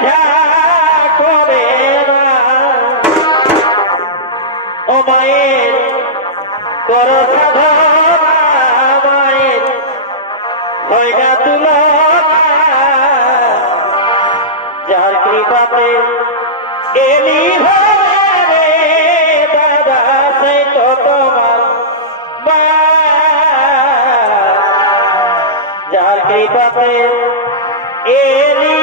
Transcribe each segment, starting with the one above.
বুঝা করে না ও মায়ের কর সাধনা মায়ের হয় না তুলনা যার কৃপাতে এলি রে দাদা সে তো তোমার মা যার কৃপাতে এলি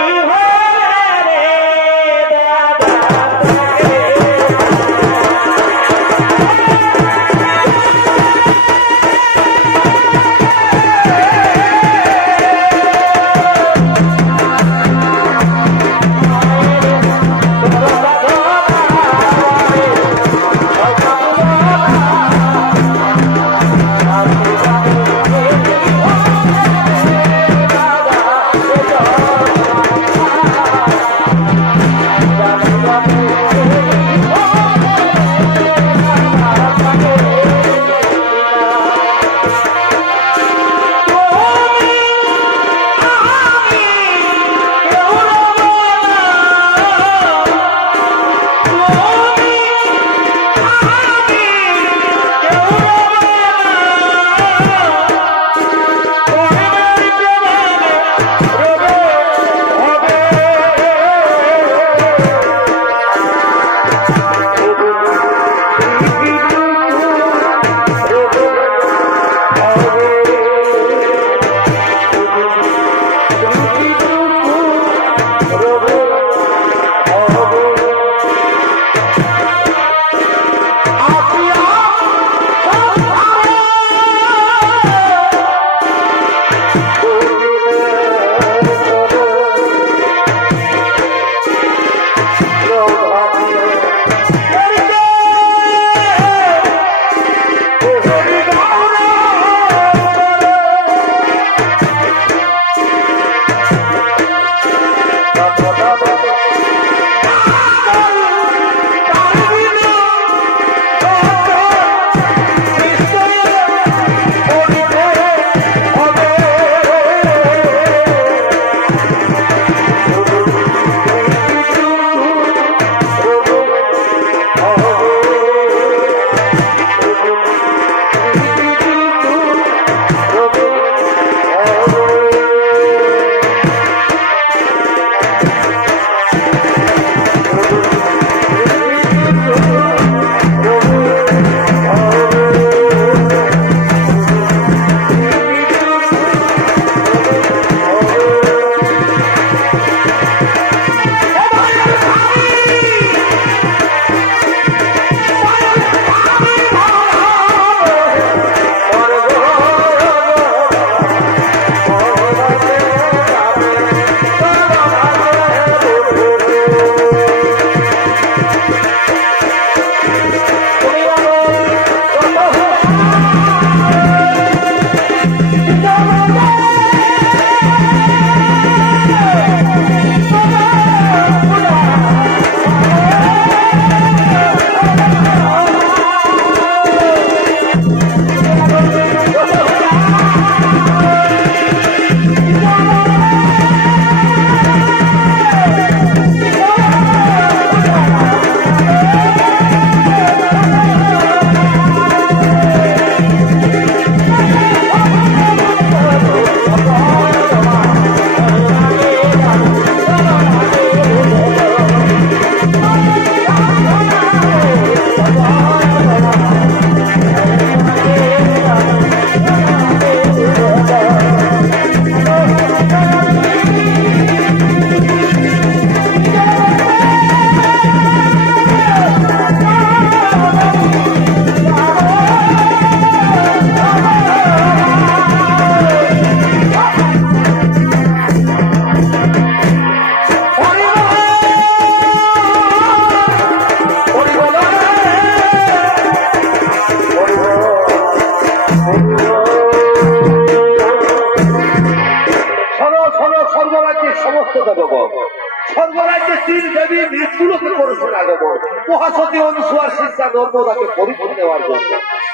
স্বর্গরাজ্যে তিন দেবী মৃত্যুলোকে করেছেন আগমন, মহাসতী অনুসূয়ার শিক্ষা নর্মদাকে পরীক্ষা নেওয়ার জন্য।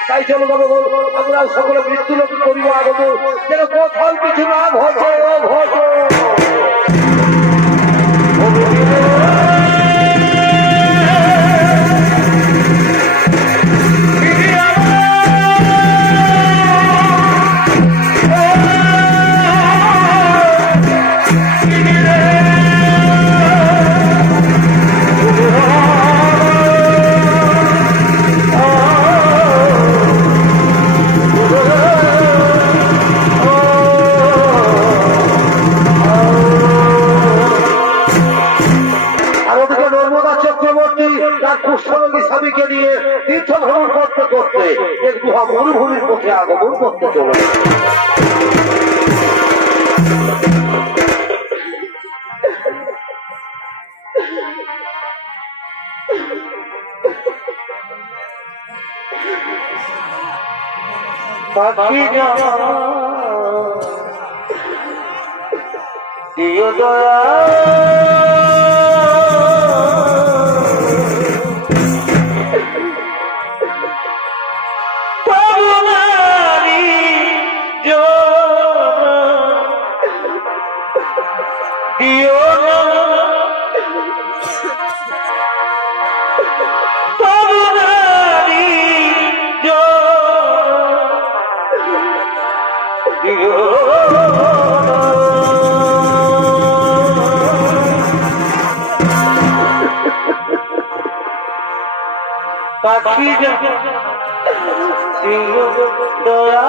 তাই চলো আমরা সকলে মৃত্যুলোকে করিব আগমন, যেন কোথাও কিছু না ঘটে। স্বামীকে নিয়ে তীর্থ ভ্রমণ করতে করতে এক গুহা মরুভূমির পথে আগমন করতে চলে। পাখি দিও দয়া পাখি দয়া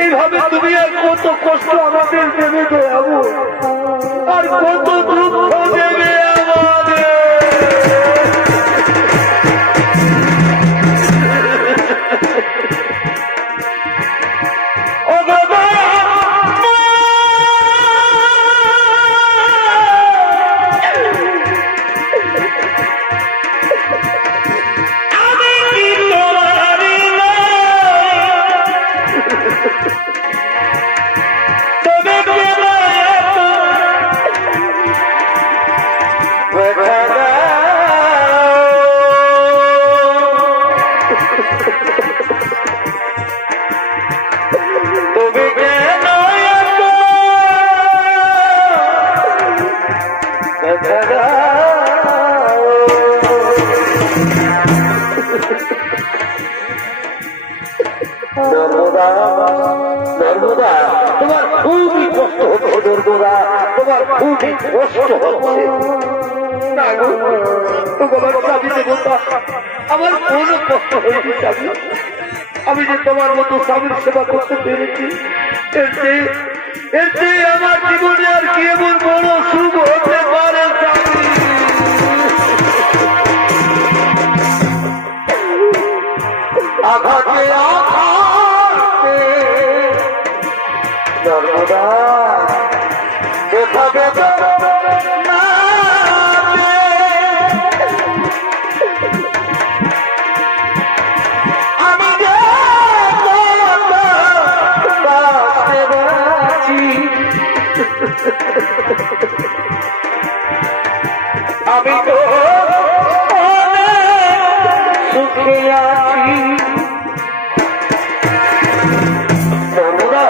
এইভাবে তুমি আর কত কষ্ট আমাদের দেবে দয়াবু, আর কত দুঃখ দেবে আমাদের। তোমার খুবই কষ্ট হচ্ছে দুর্গা, তোমার খুবই কষ্ট হচ্ছে। আমার কোনো কষ্ট হয়েছে স্বামী, আমি যে তোমার মতো স্বামীর সেবা করতে পেরেছি, এর চেয়ে আমার জীবনে আর কি এমন বড় সুখ হতে পারে স্বামী। আঘাতে আঘাতে সর্বদা দেখা দেখা আমি আমি তো সুখে আছি। সর্বদা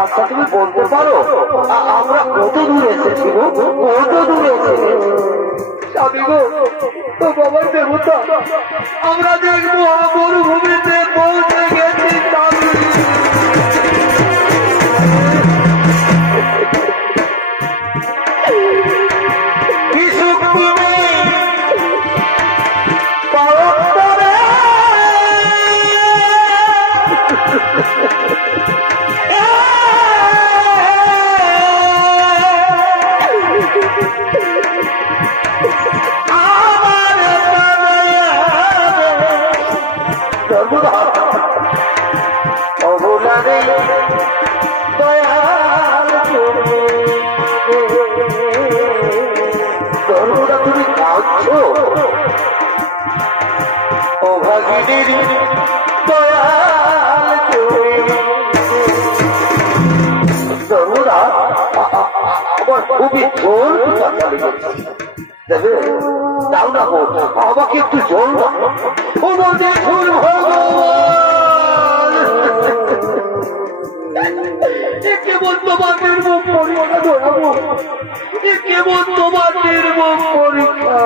আচ্ছা তুমি বলতে পারো আমরা কত দূরে এসেছি গো, কত দূরে এসেছি? স্বামী গো, তো বাবার দেবতা, আমরা দেখবো মরুভূমিতে পৌঁছে গেছি স্বামী। কি সুখ তুমি পাও করে অবলারে দয়াল সর্বদা তুমি কাঁদছ ও ভাগিনীর দয়াল সর্বদা খুবই জোর দেবে দাও না গো আমাকে একটু জল দাও ও দেখুন কেবল তোমাদের মুখ পরীক্ষা ধরাবো কেবল তোমাদের মুখ পরীক্ষা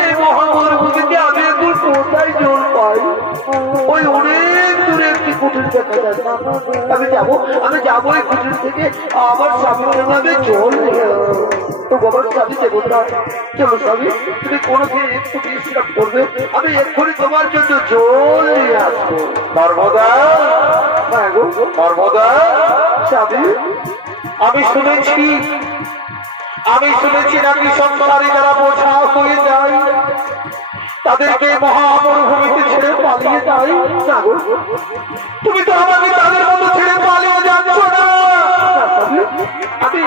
এই মহামরুভূমিতে আমি এখন কোথায় জল পাই ওই অনেক দূরে একটি কুটির দেখা যাচ্ছে আমি যাবো এই কুটির থেকে আমার স্বামীর নামে জল নিয়ে তো বাবার স্বামী দেবতা চলো স্বামী তুমি কোনোদিন একটু বিশ্রাম করবে আমি এক্ষুনি তোমার জন্য জল নিয়ে আসবো নর্মদা নর্মদা স্বামী আমি শুনেছি নাকি সংসারে যারা বোঝা হয়ে যায় তাদেরকে মহামরুভূমিতে ছেড়ে পালিয়ে যায় না তুমি তো আমাকে তাদের মতো ছেড়ে পালিয়ে যাচ্ছ না আমি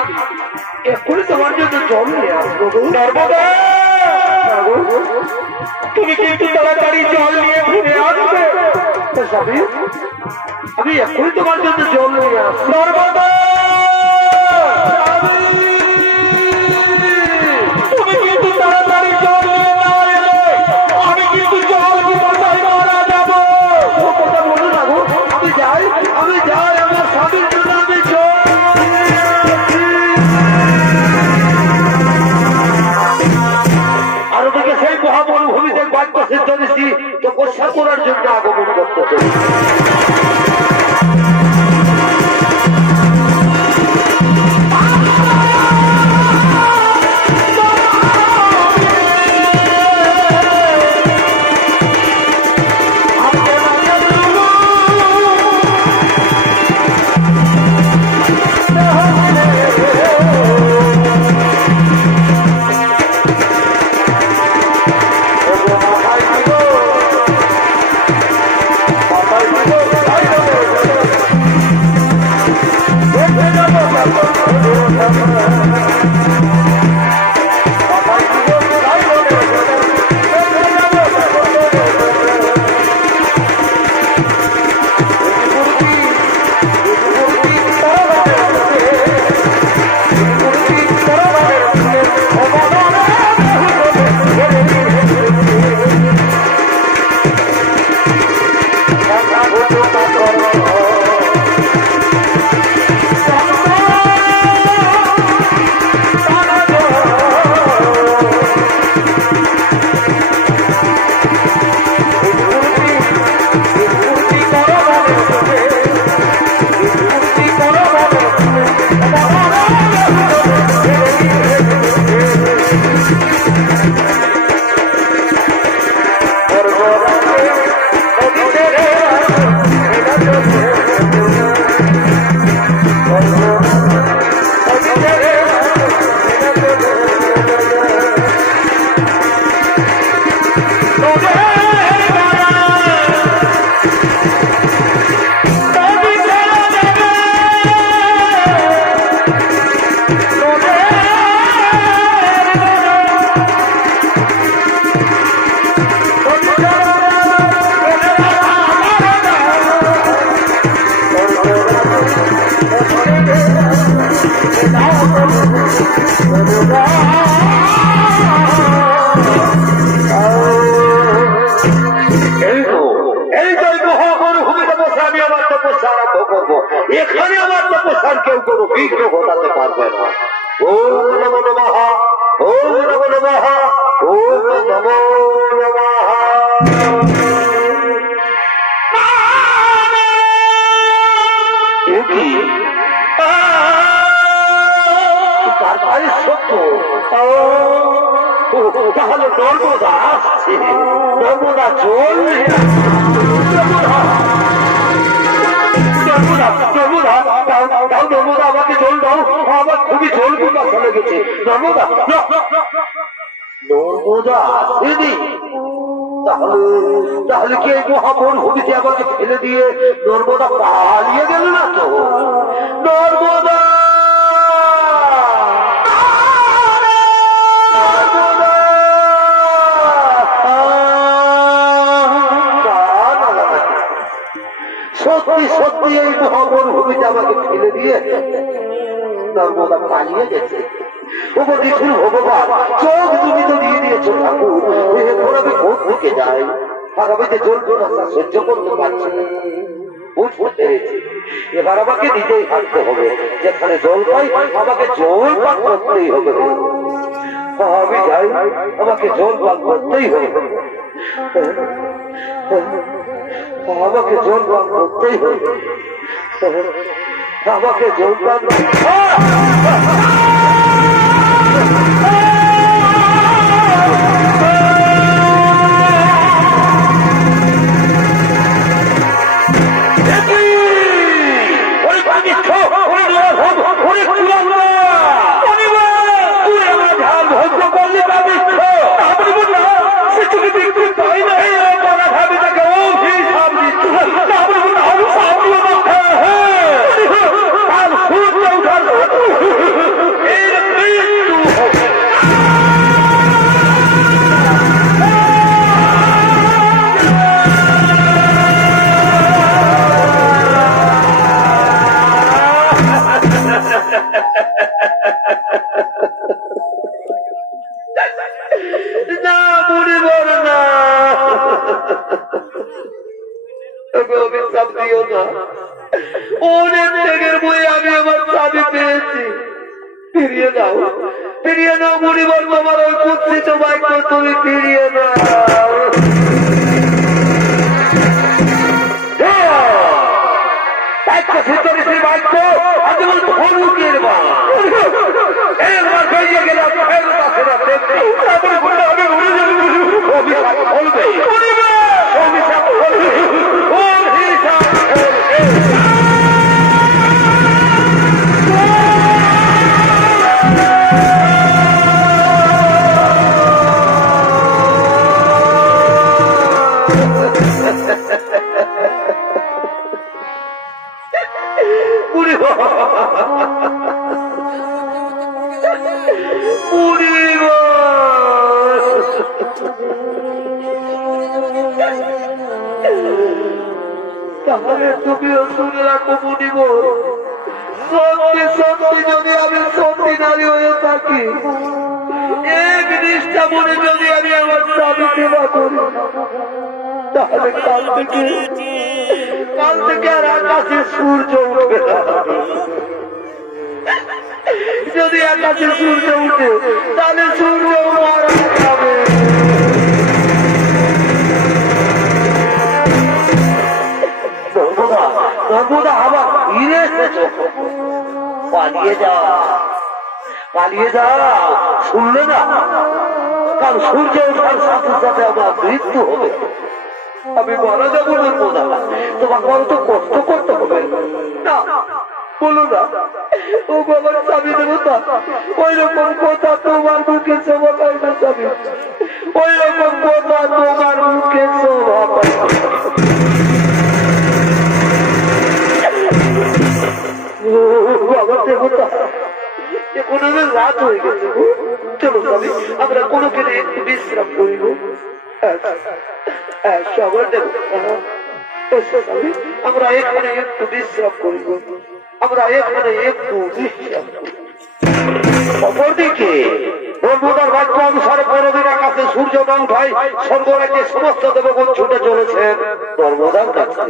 এক্ষুনি তোমার জন্য জল নিয়ে আসবো নর্মদা তুমি কিন্তু তাড়াতাড়ি জল নিয়ে ফিরে আসবে আমি এক্ষুনি তোমার জন্য জল নিয়ে আসবো নর্মদা তুমি কিন্তু তাড়াতাড়ি জল নিয়ে না এলে আমি কিন্তু জল কোথায় মারা যাবো কথা বলো না গো আমি যাই আমার স্বামীর জন্য আমি জল আর ওদিকে সেই মহামরুভূমিতে বাক্যের জলেছি তপস্যা করার জন্য আগমন করতেছে এখানে আমার তপস্যার কেউ কোনো বিঘ্ন ঘটাতে পারবে না ওম নমো নমঃ ওম নমো নমঃ ওম নমো নমঃ সত্য তাহলে নর্মদা আসছে নর্মদা জল নর্মদা আমাকে জল দাও আমার খুবই জল পিপাসা লেগেছে নর্মদা নর্মদা আসেনি তাহলে কি এই মহামরুভূমিতে আমাকে ফেলে দিয়ে নর্মদা পালিয়ে গেল না তো নর্মদা সত্যি সত্যি এই মহামরুভূমিতে আমাকে ফেলে দিয়ে নর্মদা পালিয়ে গেছে। ওপর দেখুন ভগবান, চোখ তুমি তো দিয়ে দিয়েছো ঠাকুর, এরপর আমি কোন দিকে যাই? আর আমি যে জল সহ্য করতে পারছি না, বুঝতে পেরেছি। এবার আমাকে নিজেই থাকতে হবে, যেখানে জল পাই আমাকে জল পান করতেই হবে। আমি যাই, আমাকে জল পান করতেই হবে, আমাকে জল পান করতেই হবে, আমাকে জল পান। ফিরিয়ে দাও মুড়িবর, তোমার ওই কুৎসিত বাক্য তুমি ফিরিয়ে দাও। বাক্য ধনুকের একবার বেরিয়ে গেলে তাহলে তুমিও শুনে রাখো মুনিব, সত্যি সত্যি যদি আমি সত্যি নারী হয়ে থাকি, এক নিষ্ঠা মনে যদি আমি আমার স্বামী সেবা করি, তাহলে কাল থেকে আর আকাশে সূর্য উঠবে না। যদি আকাশে সূর্য উঠে তাহলে সূর্য মারা যাবে। নর্মদা আবার ফিরে এসেছো, পালিয়ে যাও, পালিয়ে যাও, শুনলে না? কারণ সূর্য ওঠার সাথে সাথে আমার মৃত্যু হবে, আমি মারা যাবো। নর্মদা, তোমাকে অত কষ্ট করতে হবে না, বলো না। ও বাবার স্বামী দেবতা, ওই রকম কথা তোমার মুখে শোভা পায় না স্বামী, ওই রকম কথা তোমার মুখে শোভা পায় না। বাবার দেবতা, এখন আমার রাত হয়ে গেছে, চলো স্বামী আমরা কোনো কেনে একটু বিশ্রাম করিব। সবার দেবতা, আমরা এখানে একটু বিশ্রাম করিব, আমরা এখানে একটু বিশ্রাম করি। অপরদিকে নর্মদার বাক্য অনুসারে পরদিন আকাশে সূর্য না উঠায় স্বর্গরাজ্যে সমস্ত দেবগণ ছুটে চলেছেন নর্মদার কাছে।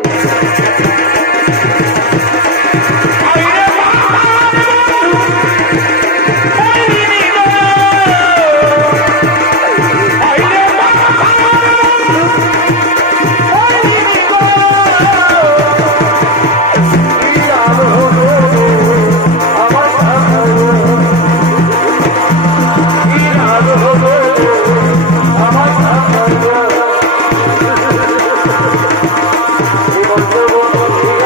Oh,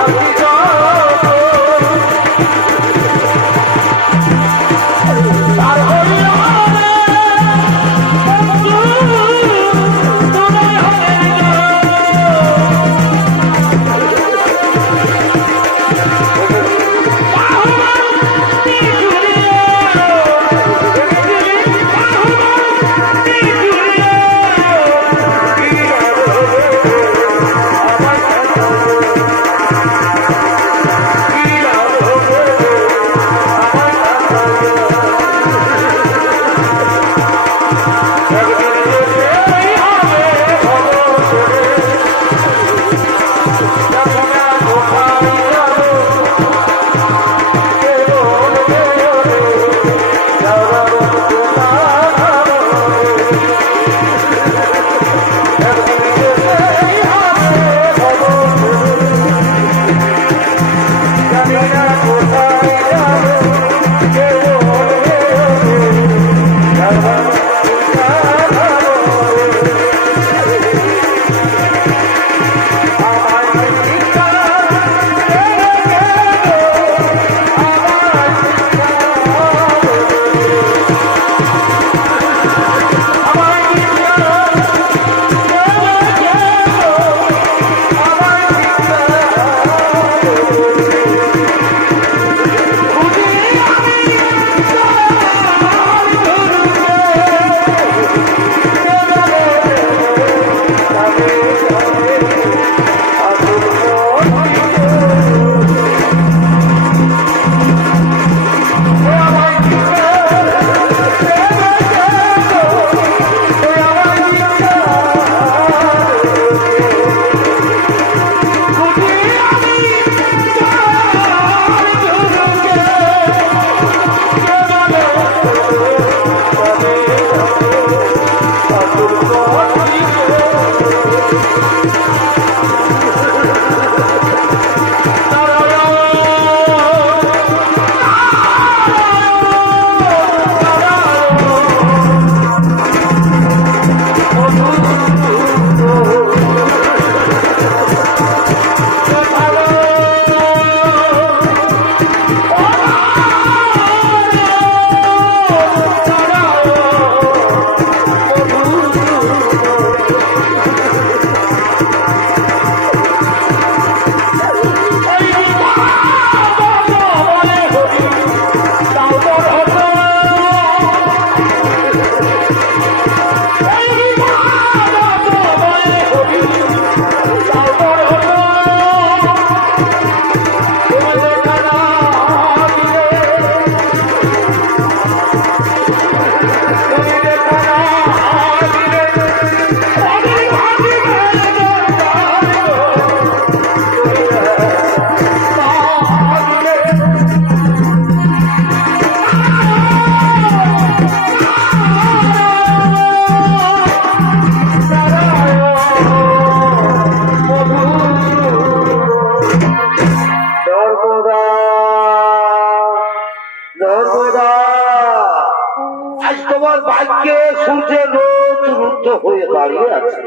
হয়ে দাঁড়িয়ে আছে।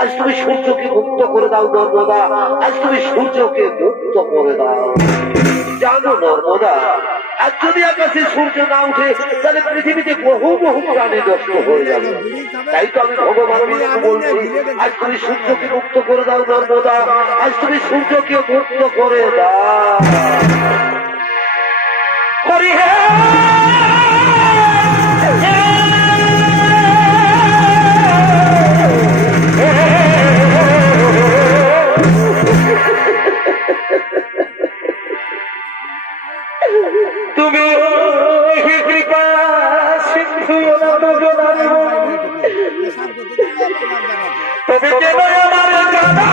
আজ তুমি সূর্যকে মুক্ত করে দাও নর্মদা, আজ তুমি সূর্যকে মুক্ত করে দাও। জানো নর্মদা, আজ যদি আকাশে সূর্য না উঠে তাহলে পৃথিবীতে বহু বহু প্রাণী নষ্ট হয়ে যাবে। তাই তো আমি ভগবানকে বলছি, আজ তুমি সূর্যকে মুক্ত করে দাও নর্মদা, আজ তুমি সূর্যকে মুক্ত করে দাও। হরি হে তুমি কৃপা সিন্ধু তবে কেন আমার গাদা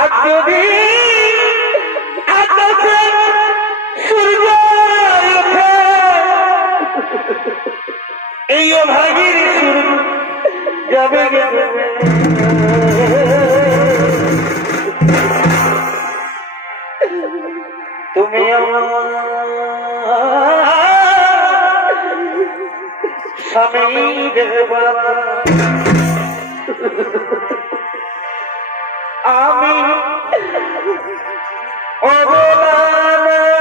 আজ যদি আকাশে সূর্য ওঠে এই অভাগীর সূর্য যাবে তুমি স্বামী দেবা আমি অবদানি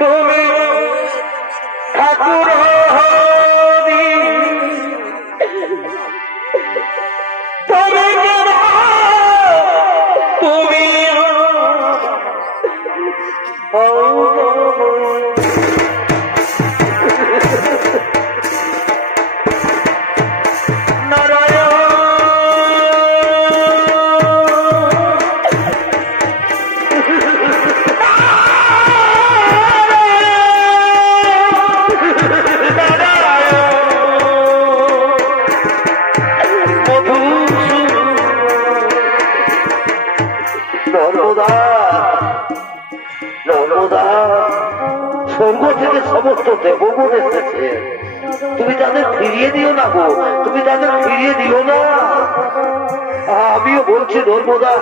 তুমি ঠাকুর হরি তুমি তুমি স্বর্গ থেকে সমস্ত দেবগণ এসেছে, তুমি তাদের ফিরিয়ে দিও না গো, তুমি তাদের ফিরিয়ে দিও না। আমিও বলছি নর্মদা,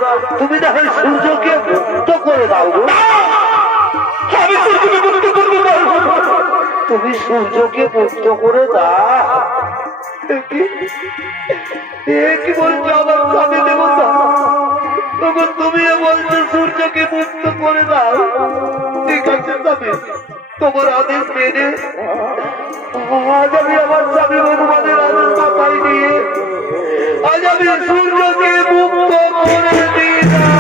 তুমি না হয় সূর্যকে মুক্ত করে দাও গো। আমি সূর্যকে মুক্ত করতে পারবো, তুমি সূর্যকে মুক্ত করে দাও। কি বলছো আমার স্বামী দেবতা, তখন তুমিও বলছো সূর্যকে মুক্ত করে দাও। ঠিক আছে স্বামী, তোমার আদেশ মেনে আজ আমি আমার স্বামী ভগবানের আদেশ মাথায় নিয়ে আজ আমি সূর্যকে মুক্ত করে দিলাম।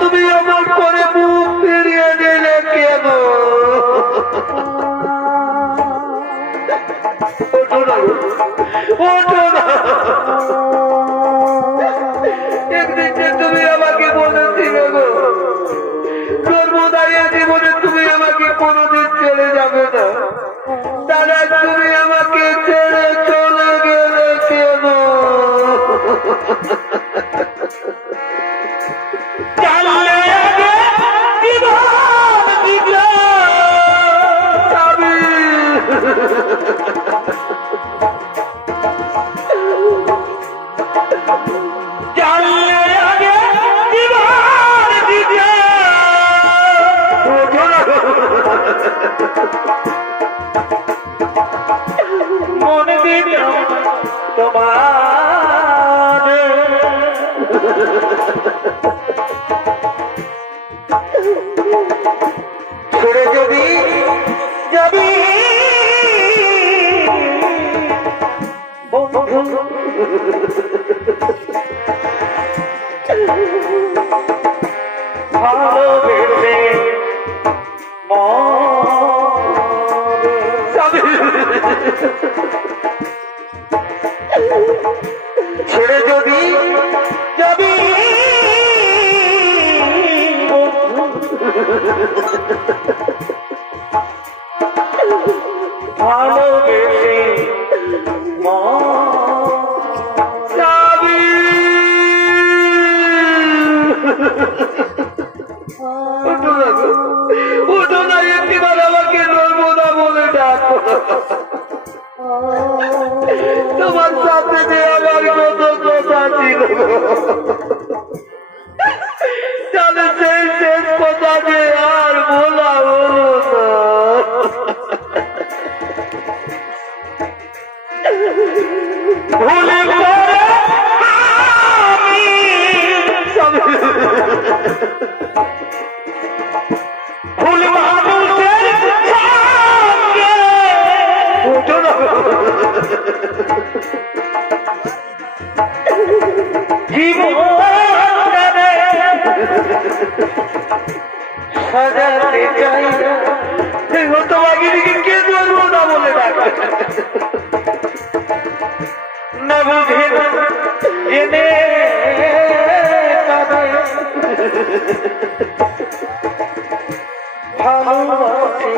তুমি আমার পরে মুখ ফিরিয়ে দিলে কেন? ওঠো না, ওঠো না। একদিন যে তুমি আমাকে বলেছিলে গো নর্মদায়ের জীবনে তুমি আমাকে কোনোদিন ছেড়ে যাবে না, তারা তুমি আমাকে ছেড়ে চলে গেলে কেন? মনে দিন তোমার ছেড়ে যদি যাবি বন্ধু ভালোবেসে ছেড়ে যদি যাবি ভালোবেসে যাবি উঠো না একটিবার আমাকে নর্মদা বলে ডাকো তোমার সাথে আমার কত কথা ছিল তাহলে সেই শেষ কথা যে আর বলা হলো না ভুলে মানুষের জীবন সাজাতে চাই তোমাকে কে ধরবো না বলে ডাকে না বুঝে জেনে ভালোবাসি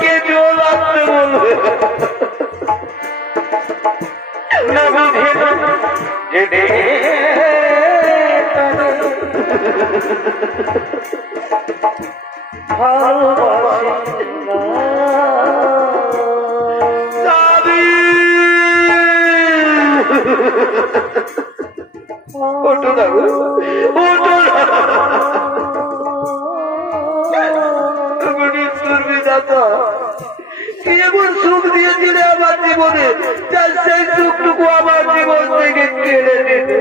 কে জোর আসতে বলবে না বুঝে জেনে ভালোবাসি ওঠো না ওঠো না এমন সুখ দিয়েছিলে আমার জীবনে যার সেই সুখটুকু আমার জীবন থেকে কেড়ে নিতে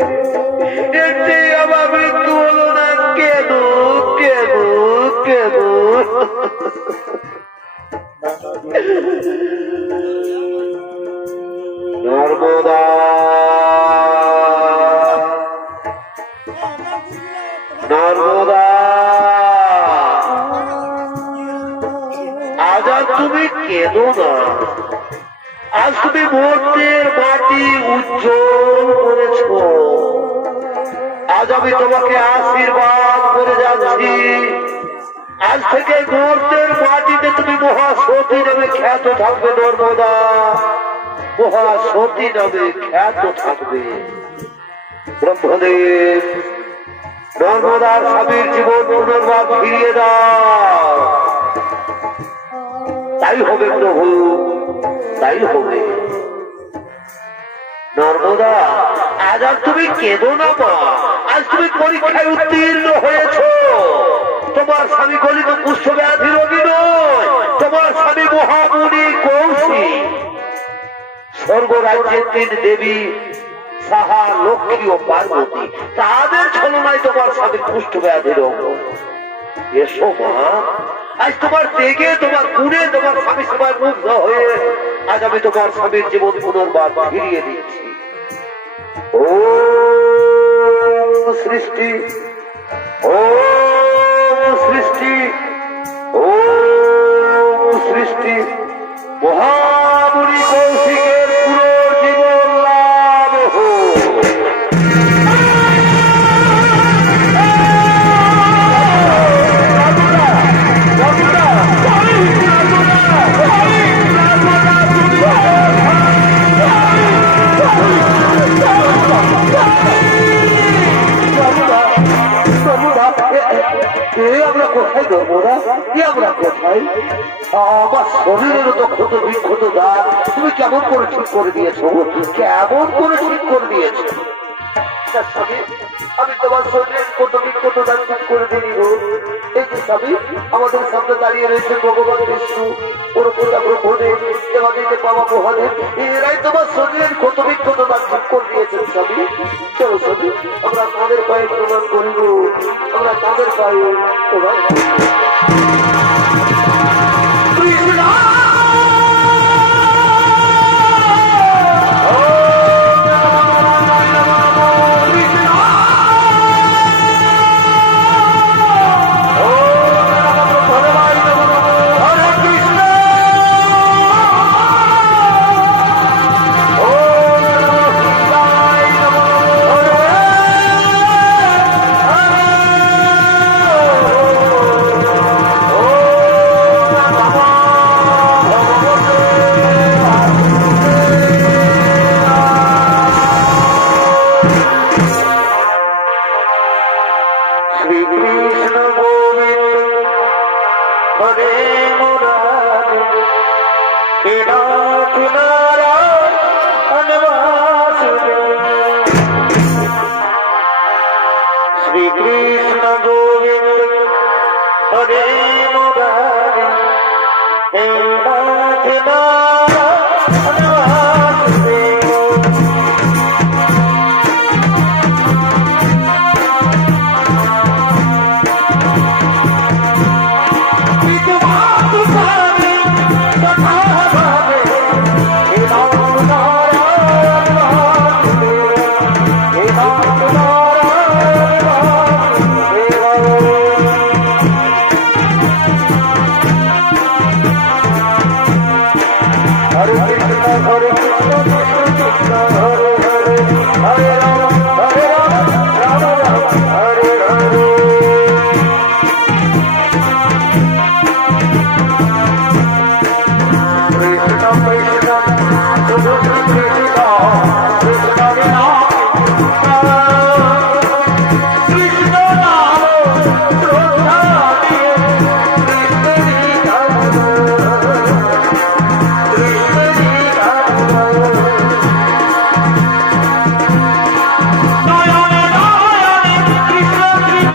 এতে আমার মৃত্যু হলো না কেন কেন কেন নর্মদা নর্মদা আজ আর তুমি কেঁদো না আজ তুমি মুহূর্তের মাটি উজ্জ্বল করেছ আজ আমি তোমাকে আশীর্বাদ করে যাচ্ছি আজ থেকে মুহূর্তের মাটিতে তুমি মহাসতী নামে খ্যাত থাকবে নর্মদা মহাসতী নামে খ্যাত থাকবে ব্রহ্মদেব নর্মদার স্বামীর জীবন পুনর্বার ফিরিয়ে দাও তাই হবে প্রভু তাই হবে নর্মদা আজ আর তুমি কেঁদো না মা আজ তুমি পরীক্ষায় উত্তীর্ণ হয়েছ তোমার স্বামী গলিত পুষ্প ব্যাধি রোগী নয় তোমার স্বামী মহামুনি কৌশিক স্বর্গরাজ্যের তিন দেবী সাহা লক্ষ্মী ও পার্বতী তাদের ছলনায় তোমার স্বামী কুষ্ঠ ব্যাধি রোগ এসো মা আজ তোমার তেগে তোমার গুণে তোমার স্বামী সবাই মুগ্ধ হয়ে আজ আমি তোমার স্বামীর জীবন পুনর্বার ফিরিয়ে দিচ্ছি ও সৃষ্টি ও সৃষ্টি ও সৃষ্টি মহামুনি কৌশিকের পুরো জীবন লাভ হোক আমরা কোথায় দেবো না আমরা কোথায় আমার শরীরেরও তো ক্ষত বিক্ষত দাগ তুমি কেমন করে ঠিক করে দিয়েছো কেমন করে ঠিক করে দিয়েছো আমি তোমার শরীরের কত বিক্ষত দাগ ঠিক করে দিই এই যে স্বামী আমাদের সামনে দাঁড়িয়ে রয়েছে ভগবান বিষ্ণু ওর পূজা ব্রহ্মদেব দেবাদিকে বাবা মহাদেব এরাই তোমার শরীরের কত বিক্ষত দাগ ঠিক করে দিয়েছেন স্বামী চলো স্বামী আমরা তাদের পায়ে প্রমাণ করিব আমরা তাদের পায়ে প্রমাণ কৃষ্ণ श्री कृष्ण गोविंद हरे मुरारे हे नाथ नारायण वासुदेव श्री कृष्ण गोविंद हरे मुरारे